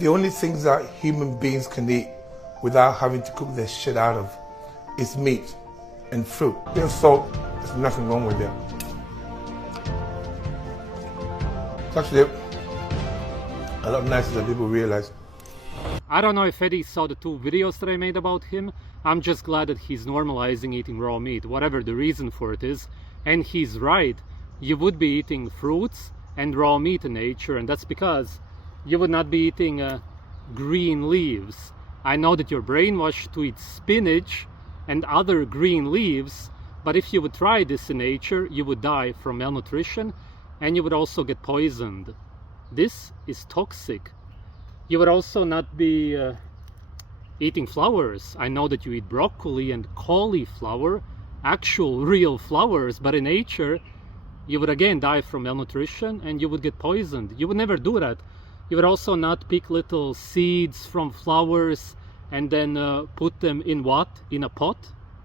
The only things that human beings can eat without having to cook their shit out of is meat and fruit. There's salt, there's nothing wrong with it. It's actually a lot nicer than people realize. I don't know if Eddie saw the 2 videos that I made about him. I'm just glad that he's normalizing eating raw meat, whatever the reason for it is. And he's right. You would be eating fruits and raw meat in nature, and that's because you would not be eating green leaves. I know that you're brainwashed to eat spinach and other green leaves, but if you would try this in nature, you would die from malnutrition and you would also get poisoned. This is toxic. You would also not be eating flowers. I know that you eat broccoli and cauliflower, actual real flowers, but in nature you would again die from malnutrition and you would get poisoned. You would never do that. You would also not pick little seeds from flowers and then put them in what? In a pot?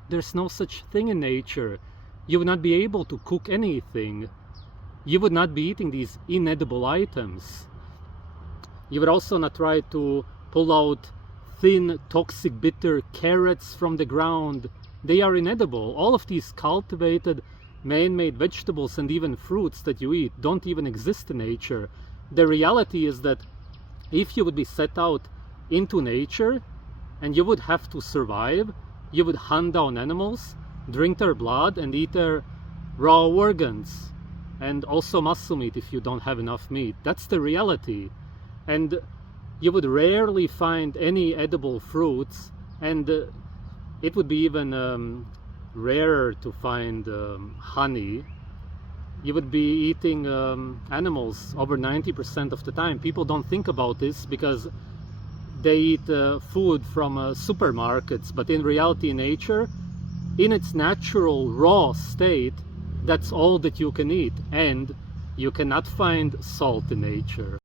There's no such thing in nature. You would not be able to cook anything. You would not be eating these inedible items. You would also not try to pull out thin, toxic, bitter carrots from the ground. They are inedible. All of these cultivated, man-made vegetables and even fruits that you eat don't even exist in nature. The reality is that if you would be set out into nature and you would have to survive, you would hunt down animals, drink their blood and eat their raw organs, and also muscle meat if you don't have enough meat. That's the reality. And you would rarely find any edible fruits, and it would be even rarer to find honey. You would be eating animals over 90% of the time. People don't think about this because they eat food from supermarkets, but in reality, nature, in its natural raw state, that's all that you can eat, and you cannot find salt in nature.